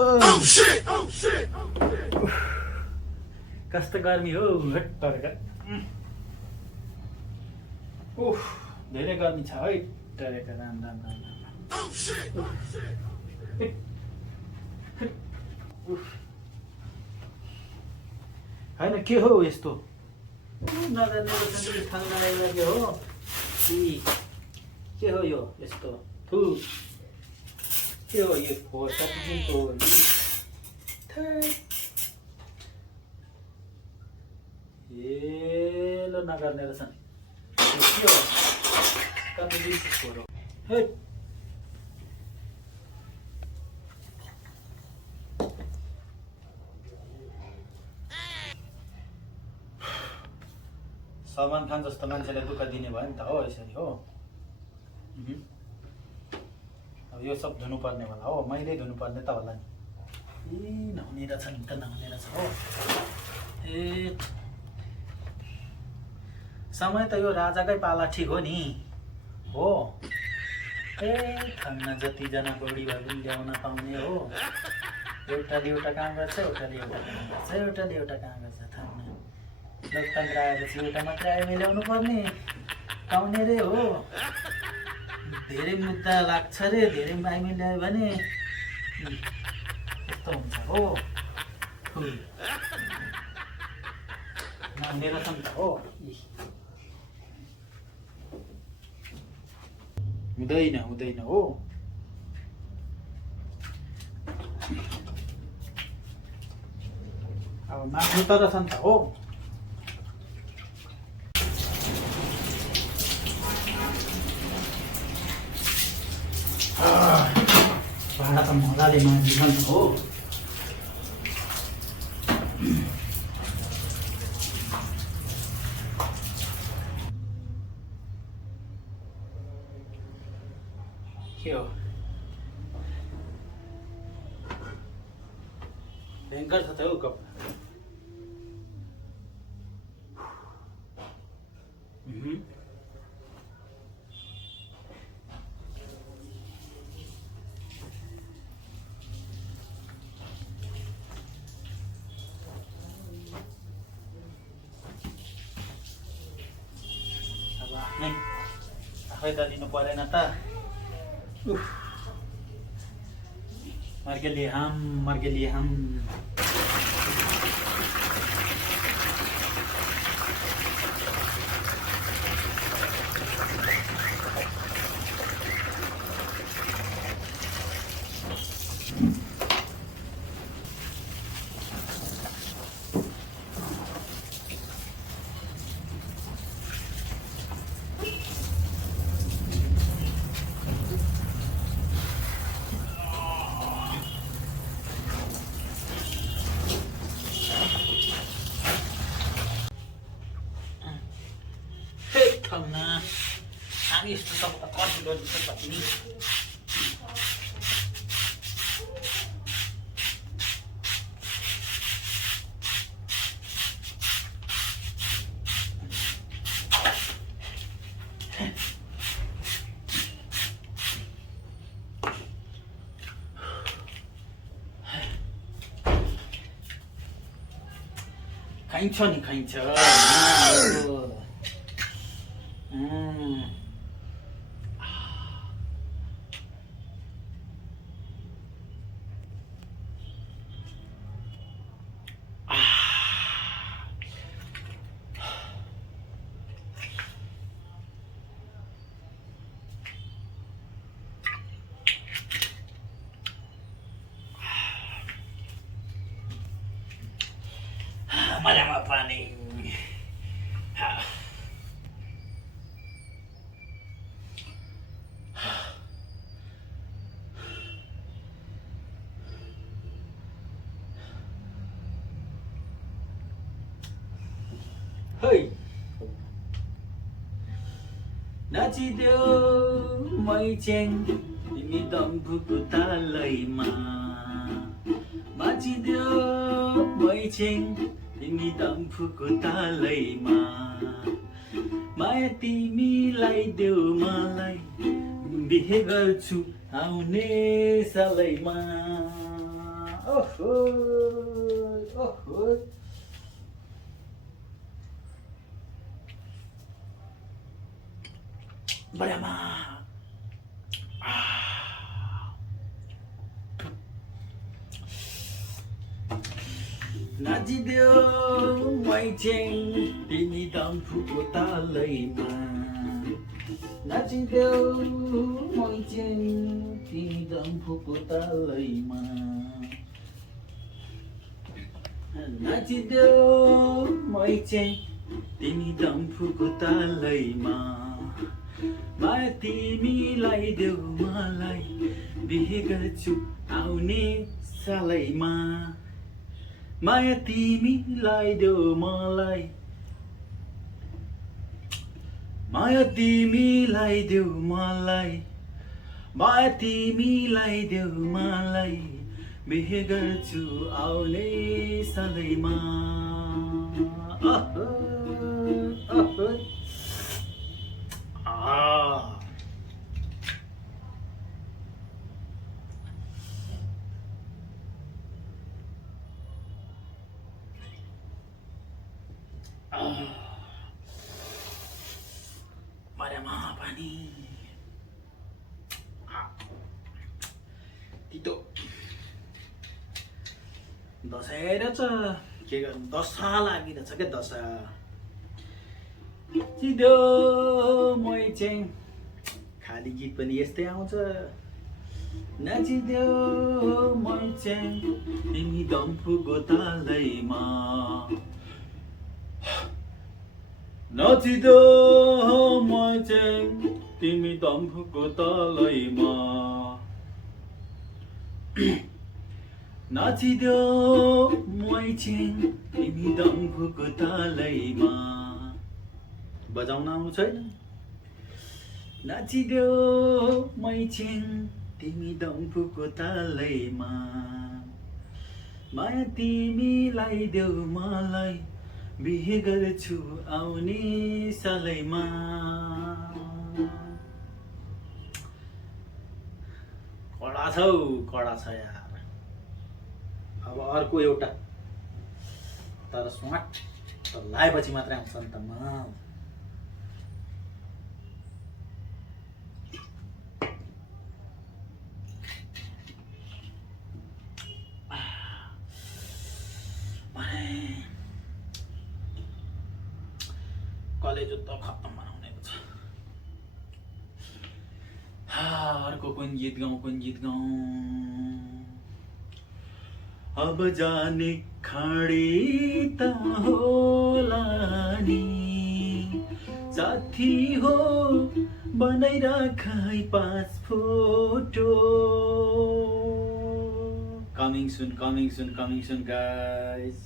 Oh shit! Oh shit! कस्तो गर्मी हो टरेका उफ धेरै गर्मी छ है टरेका राम राम राम होइन के हो यस्तो नगर्ने ठान्ना लाग्यो हो के हो यो यस्तो थु के हो यो फोहोर कतिदिनको ल नगर्ने रहेछन् के हो कतिदिनको फोहोर हो हे सलमान खान जस्तो मान्छेलाई दुःख दिने भयो नि त हो यसरी हो अब यो सब धुनुपर्ने होला हो मैले धुनुपर्ने त होला नि नहुने रहेछ नि त नहुने रहेछ हो ए समय त यो राजाकै पाला ठिक हो नि हो ए खान्न जतिजना बढी भए पनि ल्याउन पाउने हो एउटाले एउटा काम गर्छ एउटाले एउटा काम गर्छ एउटाले एउटा काम गर्छ थाम्न लोकतन्त्र आएपछि एउटा मात्रै आयो ल्याउनु पर्ने पाउने रे हो धेरै मुद्दा लाग्छ रे धेरै आइमी ल्यायो भने यस्तो हुन्छ हो मेरो त हो हुँदैन हुँदैन हो अब माथि त रहेछ नि त हो भाडा त मजाले मान्छे नि हो के हो भयङ्कर छ त हौ कपडा अब आफ्नै आफै त लिनु परेन त मर के लिए हम हामी यस्तो सब त कति गर्नु सक्छ नि खाइन्छ नि खाइन्छ मजामा पानी Hey, नाचिदेऊ मैचेङ तिमी दम्फुको तालैमा नाचिदेऊ मैचेङ तिमी दम्फुको तालैमा माया तिमीलाई देऊ मलाई बिहे गर्छु आउने सालैमा ओहो ओहो बडामा नाचिदेऊ मैचेङ तिमी डम्फुको तालैमा नाचिदेऊ मैचेङ तिमी डम्फुको तालैमा नाचिदेऊ मैचेङ तिमी डम्फुको तालैमा माया तिमीलाई देऊ मलाई बिहे गर्छु आउने सालैमा माया तिमीलाई देऊ मलाई माया तिमीलाई देऊ मलाई माया तिमीलाई देऊ मलाई बिहे गर्छु आउने सालैमा मर्यामा पानी तितो दसैँ आइरहेछ के गर्नु दशा लागिरहेछ क्या दशा चिदो मैचेङ खाली गीत पनि यस्तै आउँछ नाचिदेऊ मैचेङ तिमी डम्फुको तालैमा नाचिदेऊ मैचेङ तिमी डम्फुको तालैमा नाचिदेऊ मैचेङ तिमी डम्फुको तालैमा बजाउन आउनु छैन नाचिदेऊ मैचेङ तिमी डम्फुको तालैमा माया तिमीलाई देऊ मलाई बिहे गर्छु आउने सालैमा कडा छ यार अब अर्को एउटा तर स्मार्ट लाएपछि मात्रै आउँछ नि त म कलेजो त खत्तम बनाउनेको छ अर्को कुन गीत गाउँ अब जाने खाडी त होला नि साथी हो बनाइराख है 5 फोटो कमिङ सुन गाइस